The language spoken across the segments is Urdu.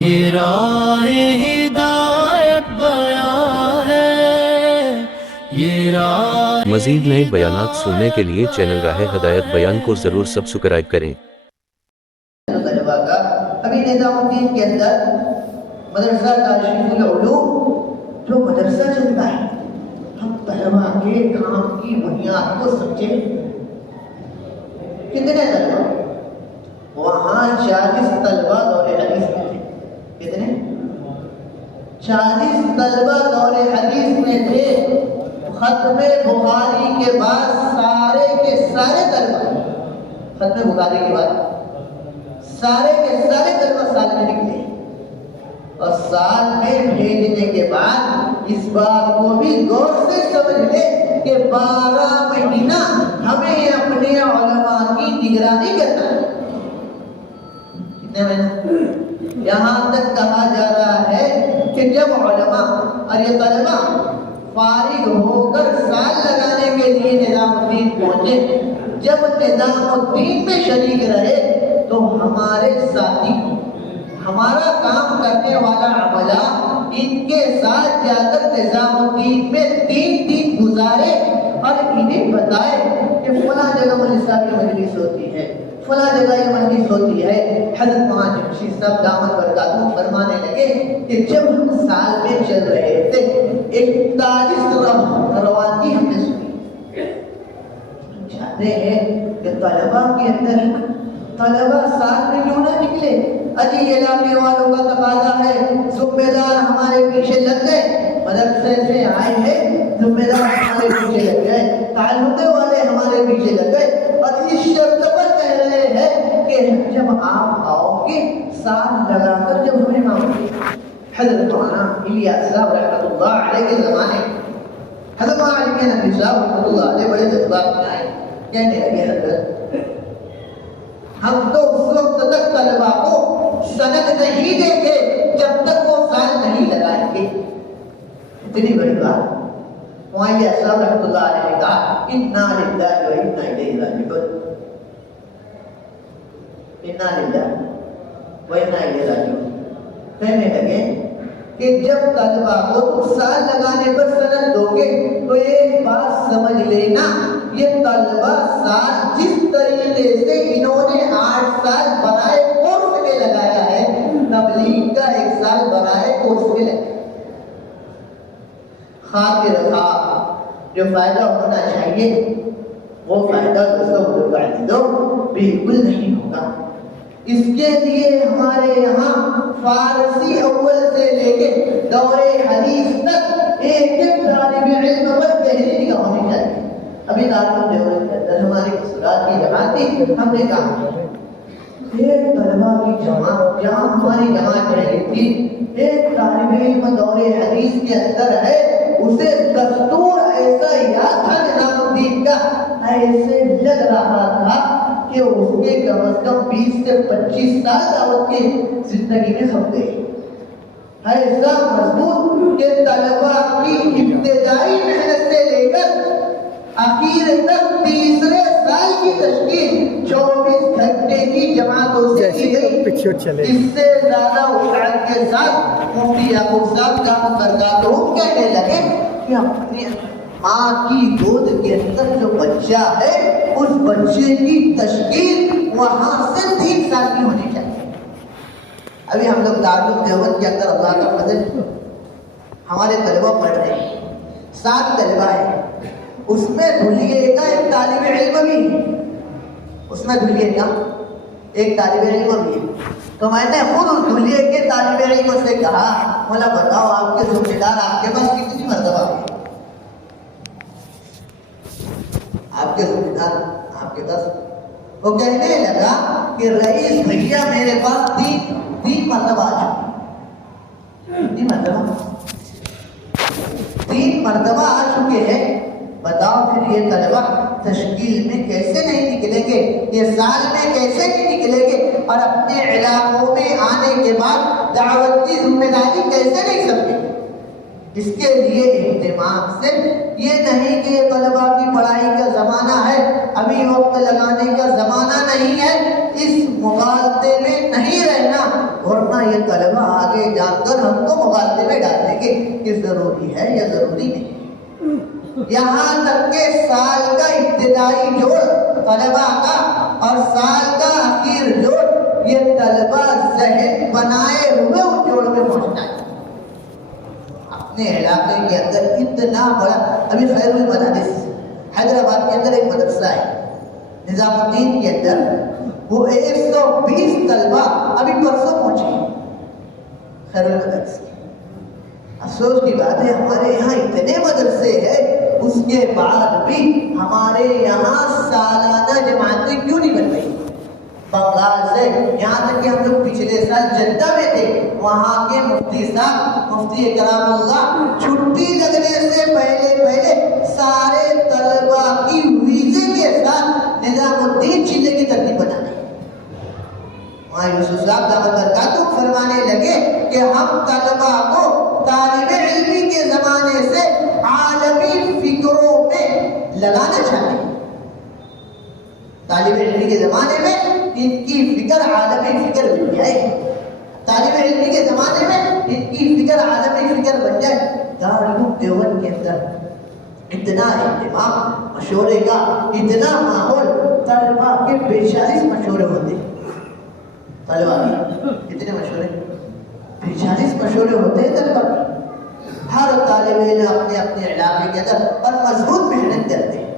یہ راہ ہدایت بیان ہے، یہ راہ۔ مزید نئے بیانات سننے کے لیے چینل راہ ہدایت بیان کو ضرور سبسکرائب کریں۔ طلباء کا ابھی نظام الدین کے اندر مدرسہ کاشف العلوم جو مدرسہ چلتا ہے، ہم طلباء کے کام کی بنیاد کو سمجھیں۔ کتنے طلباء وہاں 40 طلباء دور حدیث میں تھے۔ کتنے؟ 40 طلباء دور حدیث میں تھے۔ ختم بخاری کے بعد سارے کے سارے طلباء، ختم بخاری کے بعد سارے کے سارے طلباء سال میں نکلے، اور سال میں بھیجنے کے بعد اس بات کو بھی غور سے سمجھ لے کہ 12 مہینہ ہمیں اپنے علماء کی نگرانی کرنا ہے۔ کتنے مہینہ؟ یہاں تک کہا جا رہا ہے کہ جب علماء اور یہ طلباء فارغ ہو کر سال لگانے کے لیے نظام الدین پہنچے، جب نظام الدین میں شریک رہے تو ہمارے ساتھی، ہمارا کام کرنے والا عملہ ان کے ساتھ جا کر نظام الدین میں 3 دن گزارے اور انہیں بتائے کہ فلاں جگہ مجلس کی مجلس ہوتی ہے، فلاں جگہ یہ مجلس ہوتی ہے۔ حضرت وہاں جمشید صاحب دامت برکاتہ فرمانے لگے کہ جب ہم سال میں چل رہے تھے 41 روانگی ہم نے سنی۔ چاہتے ہیں کہ طلباء کے اندر طلباء سال میں کیوں نہ نکلے؟ اجی علاقے والوں کا تقاضا ہے، ذمہ دار ہمارے پیچھے لگ گئے، مدرسے سے آئے ہیں، ذمہ دار ہمارے پیچھے لگ گئے، تعلقے والے ہمارے پیچھے لگ گئے، اور اس شرط پر کہہ رہے ہیں کہ جب آپ آؤ گے سال لگا کر جب ہمیں مانگو گے۔ حضرت مولانا الیاس صاحب رحمۃ اللہ علیہ کے زمانے حضرت مولانا علی نبی صاحب رحمۃ اللہ علیہ بڑے جذبات میں آئے، کہنے لگے حضرت ہم تو اس وقت تک طلباء کو سند نہیں دیں گے جب تک وہ سال نہیں لگائیں گے۔ اتنی بڑی بات مولانا صاحب رحمۃ اللہ علیہ نے کہا انا للہ و انا الیہ راجعون، انا للہ و انا الیہ راجعون۔ کہنے لگے کہ جب طلباء کو تم سال لگانے پر سند دو گے تو ایک بات سمجھ لینا، یہ طلباء سال جس طریقے سے انہوں نے 8 سال بنائے کورس میں لگایا ہے، تبلیغ کا 1 سال بنائے کورس میں لگایا۔ خاطر خواہ جو فائدہ ہونا چاہیے وہ فائدہ دو بالکل نہیں ہوگا۔ اس کے لیے ہمارے یہاں فارسی اول سے لے کے دور حدیث تک ایک ایک طالب علم پر گہری نگاہ ہونی چاہیے۔ ابھی دارالعلوم دیوبند کے اندر ہماری اسرات کی جماعت تھی، ہم نے کہا ایک طلباء کی جماعت جہاں ہماری جماعت رہی تھی، ایک طالب علم دور حدیث کے اندر ہے، اسے دستور ایسا یاد تھا نظام الدین کا، ایسے لگ رہا تھا کہ اس کے کم از کم 20 سے 25 سال دعوت کی زندگی میں کھپ گئے۔ ایسا مضبوط کہ طلباء کی ابتدائی محنت سے لے کر اخیر تک 3 سال کی تشکیل 24 گھنٹے کی جماعتوں سے کی گئی۔ اس سے زیادہ وسعت کے ساتھ مفتی یعقوب صاحب دامت برکاتہ کہنے لگے کہ اپنی ماں کی گود کے اندر جو بچہ ہے اس بچے کی تشکیل وہاں سے 3 سال کی ہونی چاہیے۔ ابھی ہم لوگ دارالعلوم دیوبند کے اندر اللہ کا فضل ہمارے طلباء پڑھ رہے ہیں، 7 طلباء ہیں، اس میں دھلیے کا ایک طالب علم بھی ہے، اس میں دھلیے کا ایک طالب علم بھی ہے۔ تو میں نے خود اس دھلیے کے طالب علم سے کہا مولا بتاؤ آپ کے ذمہ دار آپ کے پاس کتنی مرتبہ ہے؟ آپ کے ذمہ دار آپ کے پاس؟ وہ کہنے لگا کہ رئیس بھیا میرے پاس 3 مرتبہ آ چکے، 3 مرتبہ 3 مرتبہ آ چکے ہیں۔ بتاؤ پھر یہ طلبہ تشکیل میں کیسے نہیں نکلیں گے، یہ سال میں کیسے نہیں نکلیں گے، اور اپنے علاقوں میں آنے کے بعد دعوت کی ذمہ داری کیسے نہیں سمجھیں گے؟ اس کے لیے اہتمام سے، یہ نہیں کہ یہ طلباء کی پڑھائی کا زمانہ ہے، ابھی وقت لگانے کا زمانہ نہیں ہے، اس مغالطے میں نہیں رہنا، ورنہ یہ طلباء آگے جا کر ہم کو مغالطے میں ڈال دیں گے کہ ضروری ہے یا ضروری نہیں ہے۔ یہاں تک کہ سال کا ابتدائی جوڑ طلباء کا اور سال کا آخر جوڑ، یہ طلباء ذہن بنائے ہوئے اس جوڑ میں پہنچنا ہے۔ اپنے علاقے کے اندر اتنا بڑا، ابھی خیر المدارس حیدرآباد کے اندر ایک مدرسہ ہے نظام الدین کے اندر، وہ 120 طلباء ابھی پرسوں پہنچے خیر المدارس کے۔ افسوس کی بات ہے ہمارے یہاں اتنے مدرسے ہیں، اس کے بعد بھی ہمارے یہاں سالانہ جماعتیں کیوں نہیں بن رہی؟ بنگال سے یہاں تک کہ ہم لوگ پچھلے سال جدہ میں تھے، وہاں کے مفتی صاحب مفتی اکرام اللہ چھٹی لگنے سے پہلے سارے طلباء کی ویزے کے ساتھ نظام الدین چلے کی ترتیب بنانے، وہاں یوسف صاحب دعوت برکاتہ فرمانے لگے کہ ہم طلباء کو طالب علمی کے زمانے سے عالمی فکروں میں لگانا چاہتے ہیں۔ طالب علمی کے زمانے میں ان کی فکر عالمی فکر بن جائے، طالب علمی کے زمانے میں ان کی فکر عالمی فکر بن جائے۔ دارالعلوم دیوبند کے اندر اتنا اہتمام مشورے کا، اتنا ماحول، طلباء کے 42 مشورے ہوتے ہیں، طلباء کے کتنے مشورے؟ 42 مشورے ہوتے ہیں طلباء کے۔ ہر طالب علم اپنے اپنے علاقے کے اندر اور مضبوط محنت کرتے ہیں۔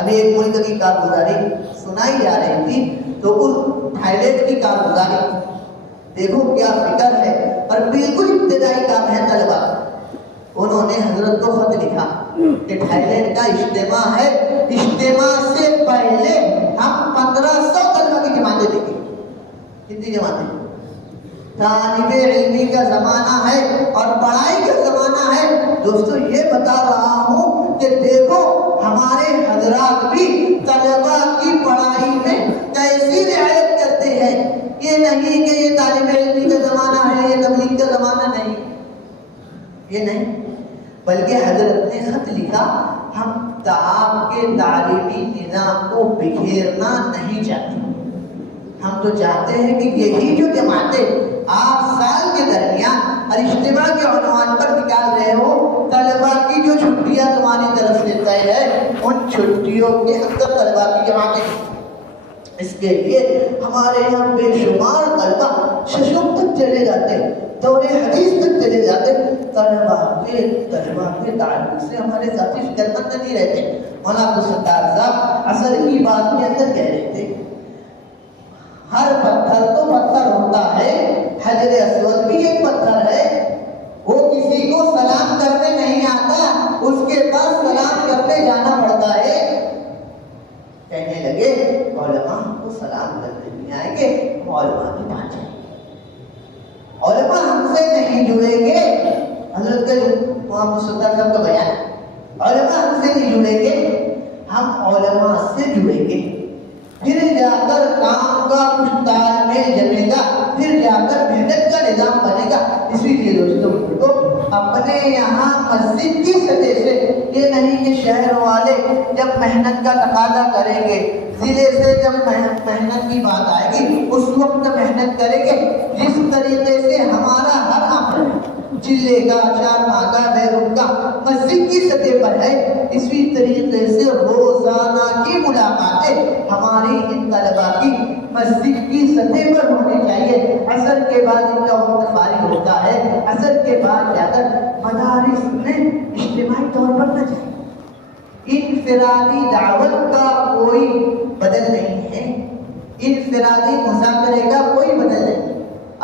ابھی ایک ملک کی کارگزاری سنائی جا رہی تھی، تو اس تھائی لینڈ کی کارگزاری دیکھو کیا فکر ہے، اور بالکل ابتدائی کام ہے طلباء۔ انہوں نے حضرت کو خط لکھا کہ تھائی لینڈ کا اجتماع ہے، اجتماع سے پہلے ہم 1500 طلباء کی جماعتیں دیں گے۔ کتنی جماعتیں؟ طالب علمی کا زمانہ ہے اور پڑھائی کا زمانہ ہے۔ دوستو یہ بتا رہا ہوں کہ دیکھو ہمارے حضرات بھی طلباء کی پڑھائی میں کیسی رعایت کرتے ہیں۔ یہ نہیں کہ یہ طالب علمی کا زمانہ ہے، یہ تبلیغ کا زمانہ نہیں، یہ نہیں، بلکہ حضرت نے خط لکھا ہم آپ کے تعلیمی نظام کو بکھیرنا نہیں چاہتے، ہم تو چاہتے ہیں کہ یہی جو جماعتیں آپ سال کے درمیان اور اجتماع کے عنوان پر نکال رہے ہو، طلباء کی جو چھٹیاں تمہاری طرف سے طے ہے، ان چھٹیوں کے اندر طلباء کی جماعتیں۔ اس کے لیے ہمارے یہاں بے شمار طلباء ششم تک چلے جاتے، دور حدیث تک چلے جاتے، طلباء کے تعلق سے ہمارے ذاتی فکر مند نہیں رہتے۔ مولانا عبدالستار صاحب عصر کی بات کے اندر کہہ رہے تھے ہر پتھر تو پتھر ہوتا ہے، حجر اسود بھی ایک پتھر ہے، وہ کسی کو سلام کرنے نہیں آتا، اس کے پاس سلام کرنے جانا پڑتا ہے۔ کہنے لگے علماء کو سلام کرنے نہیں آئیں گے، علماء کی بات ہے، علماء ہم سے نہیں جڑیں گے۔ حضرت محمد صلی کا بیان، علماء ہم سے نہیں جڑیں گے، ہم علماء سے جڑیں گے، پھر جا کر کام کا کچھ تال میل جمے گا، پھر جا کر محنت کا نظام بنے گا۔ اسی لیے دوستوں اپنے یہاں مسجد کی سطح سے یہ نہیں کہ شہر والے جب محنت کا تقاضا کریں گے، ضلع سے جب محنت کی بات آئے گی اس وقت محنت کریں گے۔ جس طریقے سے ہمارا ہر عمل ضلع کا، چارماہ کا، بیرون کا مسجد کی سطح پر ہے، اسی طریقے سے روزانہ کی ملاقاتیں ہماری ان طلباء کی مسجد کی سطح پر ہونی چاہیے۔ عصر کے بعد ان کا وقت فارغ ہوتا ہے، عصر کے بعد جا کر مدارس میں اجتماعی طور پر نہ جائیں۔ انفرادی دعوت کا کوئی بدل نہیں ہے، انفرادی مذاکرے کا کوئی بدل نہیں۔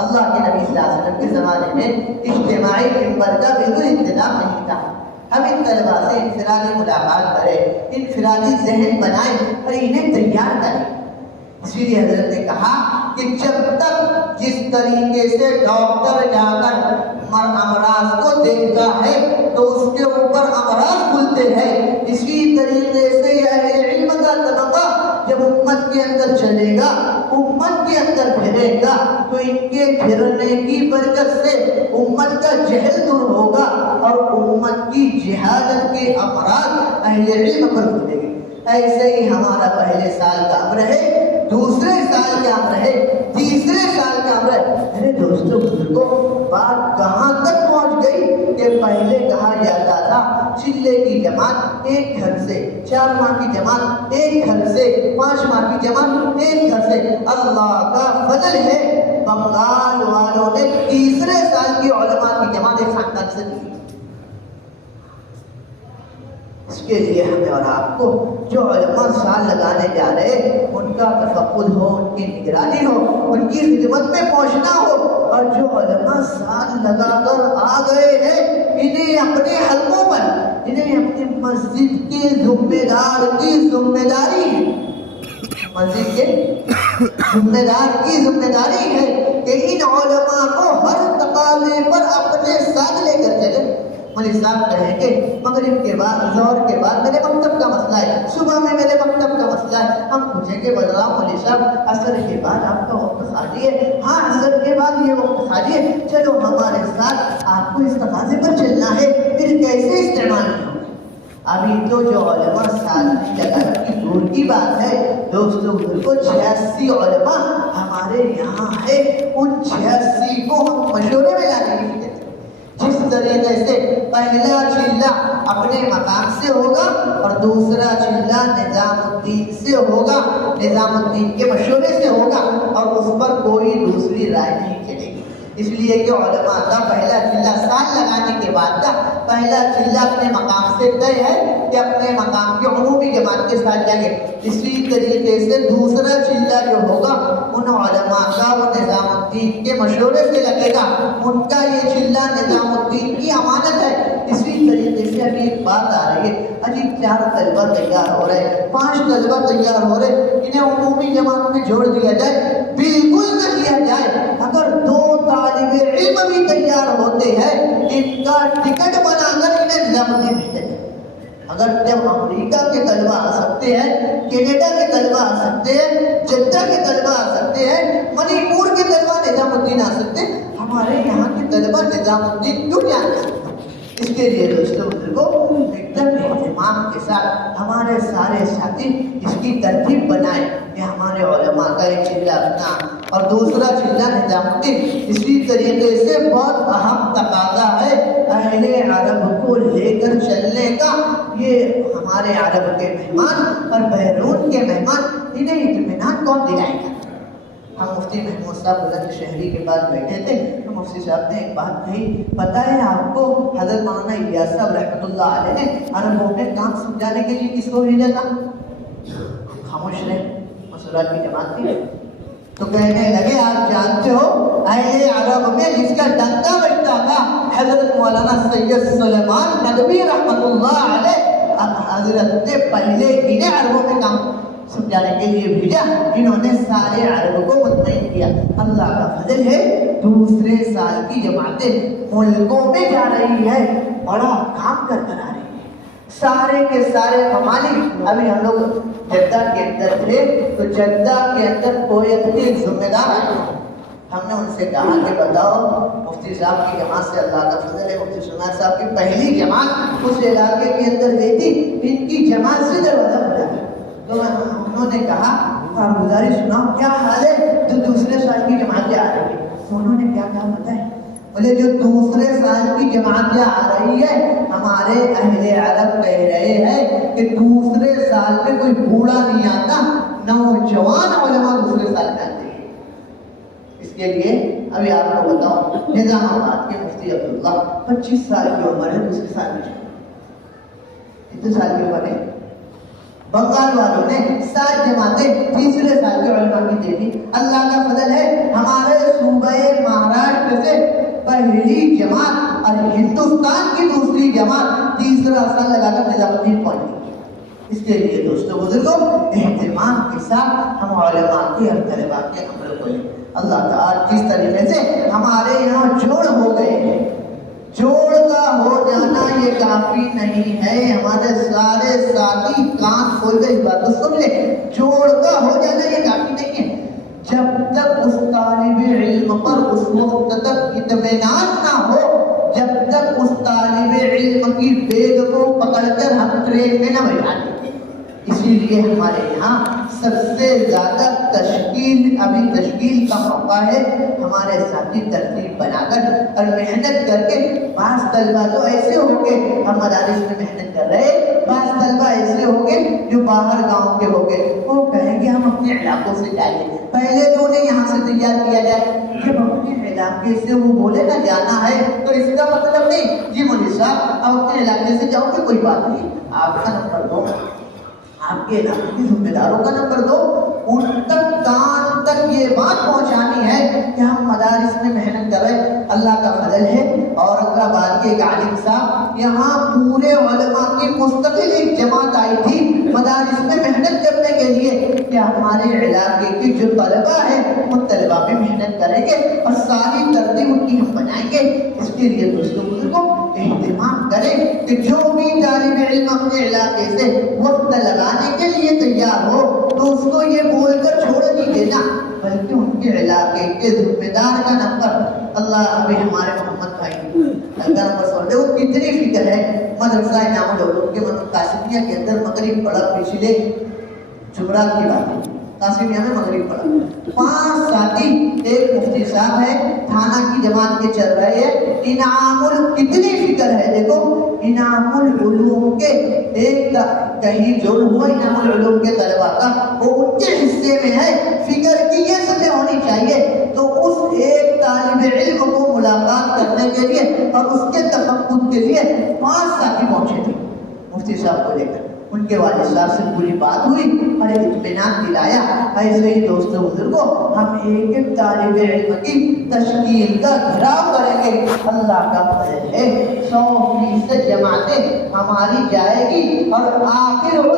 اللہ کے نبی صلی اللہ علیہ وسلم کے زمانے میں اجتماعی منبر کا بالکل انتظام نہیں تھا۔ ہم ان طلباء سے انفرادی ملاقات کریں، انفرادی ذہن بنائیں اور انہیں تیار کریں۔ اسی لیے حضرت نے کہا کہ جب تک جس طریقے سے ڈاکٹر جا کر امراض کو دیکھتا ہے تو اس کے اوپر امراض کھلتے ہیں، اسی طریقے سے اہل علم کا طبقہ جب امت کے اندر چلے گا، امت کے اندر پھرے گا، تو ان کے پھرنے کی برکت سے امت کا جہل دور ہوگا کی جہالت کے امراض اہل علم پر کھلے گئے۔ ایسے ہی ہمارا پہلے سال کا امر ہے، دوسرے سال کا امر ہے، تیسرے سال کا امر ہے۔ میرے دوستوں بزرگوں، بات کہاں تک پہنچ گئی کہ پہلے کہا جاتا تھا چلے کی جماعت ایک گھر سے، 4 ماہ کی جماعت ایک گھر سے، 5 ماہ کی جماعت ایک گھر سے۔ اللہ کا فضل ہے، بنگال والوں نے تیسرے سال کی علماء کی جماعت ایک خاندان سے دی۔ اس کے لیے ہمیں اور آپ کو جو علماء سال لگانے جا رہے ان کا تفقد ہو، ان کی نگرانی ہو، ان کی خدمت میں پہنچنا ہو، اور جو علماء سال لگا کر آ گئے ہیں انہیں اپنے حلقوں پر، انہیں اپنی مسجد کے ذمہ دار کی ذمہ داری ہے، مسجد کے ذمہ دار کی ذمہ داری ہے کہ ان علماء کو ہر تقاضے پر اپنے ساتھ لے کر چلے۔ مولوی صاحب کہیں گے مغرب کے بعد، ظہر کے بعد میرے مکتب کا مسئلہ ہے، صبح میں میرے مکتب کا مسئلہ ہے۔ ہم پوچھیں گے بدلاؤ مولوی صاحب عصر کے بعد آپ کا وقت خالی ہے؟ ہاں عصر کے بعد یہ وقت خالی ہے، چلو ہمارے ساتھ آپ کو اس تقاضے پر چلنا ہے، پھر کیسے استعمال ہوگا؟ ابھی تو جو علماء سال لگانے کی دور کی بات ہے دوستوں بزرگوں، 86 علماء ہمارے یہاں ہے، ان 86 کو ہم مشورے میں لانے کی فکر۔ جس طریقے سے پہلا چلہ اپنے مقام سے ہوگا اور دوسرا چلہ نظام الدین سے ہوگا، نظام الدین کے مشورے سے ہوگا، اور اس پر کوئی دوسری رائے نہیں چلے گی۔ اس لیے کہ علماء کا پہلا چلہ سال لگانے کے بعد کا پہلا چلہ اپنے مقام سے طے ہے کہ اپنے مقام کے عمومی جماعت کے ساتھ جائیں گے۔ اسی طریقے سے دوسرا چلہ جو ہوگا ان علماء کا وہ نظام الدین کے مشورے سے لگے گا، ان کا یہ چلہ نظام الدین کی امانت ہے۔ اسی طریقے سے ابھی ایک بات آ رہی ہے، ابھی 4 طلبہ تیار ہو رہے، 5 طلبہ تیار ہو رہے، انہیں عمومی جماعت میں جوڑ دیا جائے؟ بالکل نہ کیا جائے۔ اگر 2 طالب علم بھی تیار ہوتے ہیں ان کا ٹکٹ بنا کر انہیں نظام الدین بھیجا جائے۔ اگر جب امریکہ کے طلبہ آ سکتے ہیں، کینیڈا کے طلبہ آ سکتے ہیں، جدہ کے طلبہ آ سکتے ہیں، منی پور کے طلبہ نظام الدین آ سکتے ہیں، ہمارے یہاں کے طلبہ نظام الدین کیوں نہیں آ سکتے؟ اس کے لیے دوستوں بزرگوں ایک دم اہتمام کے ساتھ ہمارے سارے ساتھی اس کی ترتیب بنائیں کہ ہمارے علماء کا ایک چلہ اپنا اور دوسرا چلہ نظام الدین۔ اسی طریقے سے بہت اہم تقاضا ہے اہل عرب کو لے کر چلنے کا۔ یہ ہمارے عرب کے مہمان اور بیرون کے مہمان، انہیں اطمینان کون دلائے گا؟ ہم مفتی محمود صاحب بلند شہری کے پاس بیٹھے تھے تو مفتی صاحب نے ایک بات کہی، پتہ ہے آپ کو حضرت مولانا الیاس صاحب رحمۃ اللہ علیہ نے عربوں میں کام سمجھانے کے لیے کس کو بھیجا تھا؟ خاموش رہے، مسورات کی جماعت تھی۔ تو کہنے لگے آپ جانتے ہو اہل عرب میں جس کا ڈنکا بجتا تھا حضرت مولانا سید سلیمان ندوی رحمۃ اللہ علیہ، حضرت نے پہلے انہیں عربوں میں کام سمجھانے کے لیے بھیجا، انہوں نے سارے عرب کو مطمئن کیا۔ اللہ کا فضل ہے دوسرے سال کی جماعتیں ملکوں میں جا رہی ہے، بڑا کام کر کر آ رہی ہے، سارے کے سارے ممالک۔ ابھی ہم لوگ جدہ کے اندر تھے تو جدہ کے اندر کویت کے ذمہ دار آئے، ہم نے ان سے کہا کہ بتاؤ مفتی صاحب کی جماعت سے اللہ کا فضل ہے، مفتی سلمان صاحب کی پہلی جماعت اس علاقے کے اندر گئی تھی، ان کی جماعت سے دروازہ کھلا تھا۔ تو انہوں نے کہا کارگزاری سناؤ کیا حال ہے جو دوسرے سال کی جماعتیں آ رہی ہے؟ انہوں نے کیا کہا پتہ ہے؟ بولے جو دوسرے سال کی جماعتیں آ رہی ہے ہمارے اہل عرب کہہ رہے ہیں کہ دوسرے سال میں کوئی بوڑھا نہیں آتا، نوجوان علماء دوسرے سال میں آتے ہیں۔ اس کے لیے ابھی آپ کو بتاؤں نظام آباد کے مفتی عبداللہ 25 سال کی عمر ہے، دوسرے سال میں کتنے سال کی عمر ہے؟ بنگال والوں نے 7 جماعتیں تیسرے سال کے علماء کی دے دی۔ اللہ کا فضل ہے ہمارے صوبہ مہاراشٹر سے پہلی جماعت اور ہندوستان کی دوسری جماعت تیسرا سال لگا کر نظام الدین پہنچی۔ اس کے لیے دوستوں بزرگوں اہتمام کے ساتھ ہم علماء کے اور طلباء کے عمل کو لیں۔ اللہ تعالیٰ جس طریقے سے ہمارے یہاں جوڑ ہو گئے ہیں، جوڑ کا ہو جانا یہ کافی نہیں ہے، ہمارے سارے ساتھی کان کھول کر اس بات کو سن لیں، جوڑ کا ہو جانا یہ کافی نہیں ہے۔ جب تک اس طالب علم پر اس وقت تک اطمینان نہ ہو جب تک اس طالب علم کی بیگ کو پکڑ کر ہم ٹرین میں نہ بیٹھا دیں۔ اسی لیے ہمارے یہاں سب سے زیادہ تشکیل کا موقع ہے ہمارے ساتھی ترتیب بنا کر اور محنت کر کے۔ بعض طلبہ تو ایسے ہو گئے ہم مدارس میں محنت کر رہے، بعض طلبہ ایسے ہو گئے جو باہر گاؤں کے ہو گئے، وہ کہیں گے ہم اپنے علاقوں سے جائیں، پہلے تو انہیں یہاں سے تیار کیا جائے۔ جب اپنے علاقے سے وہ بولے نہ جانا ہے تو اس کا مطلب نہیں جی مولوی صاحب اب اپنے علاقے سے جاؤ گے کوئی بات نہیں، آپ کا نمبر دو، آپ کے علاقے کے ذمہ داروں کا نمبر دو، ان تک کان تک یہ بات پہنچانی ہے کہ ہم مدارس میں محنت کر رہے۔ اللہ کا فضل ہے اورنگ آباد کے ایک عالم صاحب یہاں پورے علماء کی مستقل ایک جماعت آئی تھی مدارس میں محنت کرنے کے لیے کہ ہمارے علاقے کے جو طلبہ ہیں وہ طلبہ میں محنت کریں گے اور ساری ترتیب ان کی ہم بنائیں گے۔ اس کے لیے دوستوں بزرگوں اہتمام کریں کہ جو بھی طالب علم اپنے علاقے سے وقت لگانے کے لیے تیار ہو تو اس کو یہ بول کر چھوڑ نہیں دینا، بلکہ ان کے علاقے کے ذمہ دار کا نمبر اللہ ابھی ہمارے محمد بھائی کا نمبر سوچے وہ کتنی فکر ہے۔ مدرسہ انعام العلوم کے قاسمیہ کے اندر مغرب پڑھا، پچھلے جمعرات کی بات ہے، قاسمیہ میں مغرب پڑھا، 5 ساتھی ایک مفتی صاحب ہے تھانہ کی جماعت کے چل رہے ہیں، انعام کتنی فکر ہے، دیکھو انعام العلوم کے ایک کہیں جو ہوا انعام العلوم کے طلبہ کا وہ ان کے حصے میں ہے، فکر کی یہ سطح ہونی چاہیے۔ تو اس ایک طالب علم کو ملاقات کرنے کے لیے اور اس کے تفقد کے لیے 5 ساتھی پہنچے تھے مفتی صاحب کو لے کر، ان کے والد صاحب سے پوری بات ہوئی اور ایک اطمینان دلایا۔ ایسے ہی دوستوں بزرگوں ہم ایک ایک طالب علم کی تشکیل کا گھراؤ کریں گے، اللہ کا فضل ہے 100% جماعتیں ہماری جائے گی اور آخر